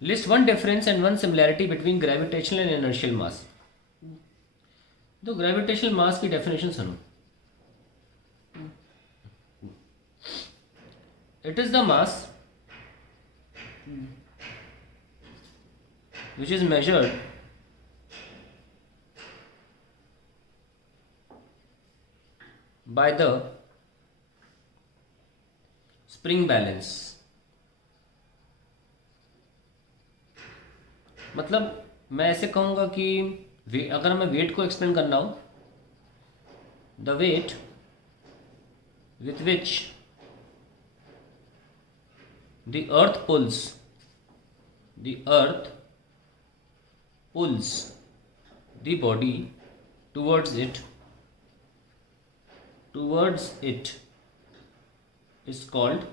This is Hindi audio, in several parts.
List one difference and one similarity between gravitational and inertial mass. तो ग्रेविटेशनल मास की डेफिनेशन सुनो। It is the mass which is measured by the spring balance। मतलब मैं ऐसे कहूँगा कि अगर हमें वेट को एक्सप्लेन करना हो, the weight with which the earth pulls the body towards it is called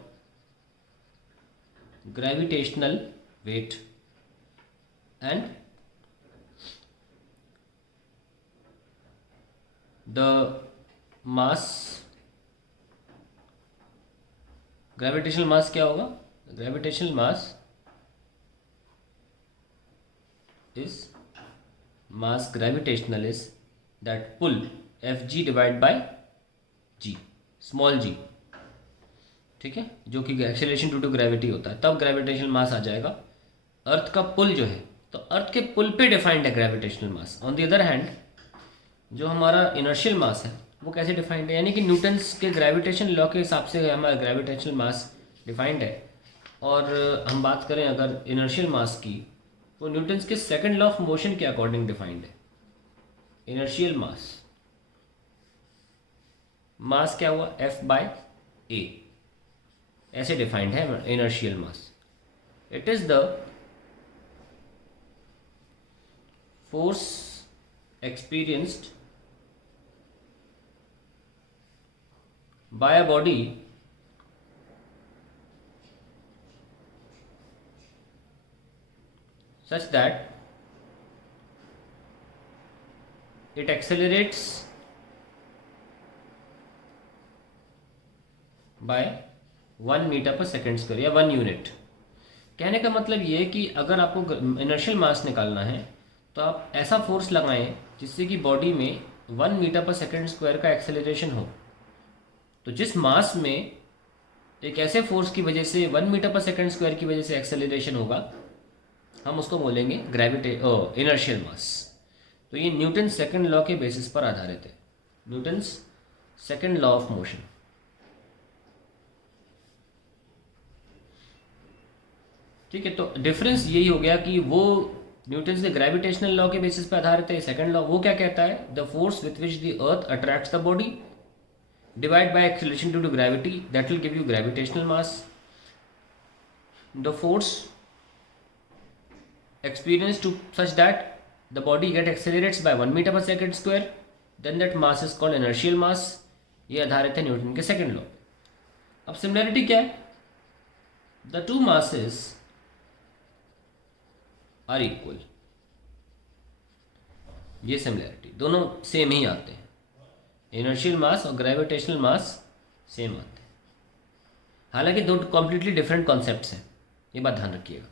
gravitational weight, and the mass, gravitational mass क्या होगा? Gravitational mass is mass gravitational is that pull Fg divided by g, small g, ठीक है, जो कि एक्सेलरेशन ड्यू टू ग्रेविटी होता है, तब ग्रेविटेशनल मास आ जाएगा। अर्थ का पुल जो है, तो अर्थ के पुल पे डिफाइंड है gravitational mass. On the other hand जो हमारा इनर्शियल मास है वो कैसे डिफाइंड है, यानी कि न्यूटन्स के ग्रेविटेशन लॉ के हिसाब से हमारा ग्रेविटेशनल मास डिफाइंड है। और हम बात करें अगर इनर्शियल मास की, वो न्यूटन्स के सेकंड लॉ ऑफ मोशन के अकॉर्डिंग डिफाइंड है। इनर्शियल मास क्या हुआ? F बाय ए, ऐसे डिफाइंड है inertial mass. It is the force experienced by a body such that it accelerates by 1 metre पर सेकेंड स्क्वायर या 1 यूनिट। कहने का मतलब ये है कि अगर आपको इनर्शियल मास निकालना है तो आप ऐसा फोर्स लगाएं जिससे कि बॉडी में 1 मीटर पर सेकेंड स्क्वायर का एक्सेलरेशन हो। तो जिस मास में एक ऐसे फोर्स की वजह से 1 मीटर पर सेकेंड स्क्वायर की वजह से एक्सेलरेशन होगा, हम उसको बोलेंगे इनर्शियल मास। तो ये न्यूटन सेकंड लॉ के बेसिस पर आधारित है, Newton's second law of motion. ठीक है, तो डिफरेंस यही हो गया कि वो न्यूटन के ग्रेविटेशनल लॉ के बेसिस पर आधारित है। सेकंड लॉ वो क्या कहता है? The force with which the earth attracts the body divide by acceleration due to gravity, that will give you gravitational mass. The force experienced to such that the body get accelerates by 1 meter per second square, then that mass is called inertial mass। ये आधारित है न्यूटन के सेकंड लॉ। अब सिमिलैरिटी क्या है? The two masses are equal, ये सिमिलैरिटी, दोनों सेम ही आते हैं। इनर्शियल मास और ग्रेविटेशनल मास सेम आते हैं, हालांकि दो कॉम्प्लीटली डिफरेंट कॉन्सेप्ट्स हैं, ये बात ध्यान रखिएगा।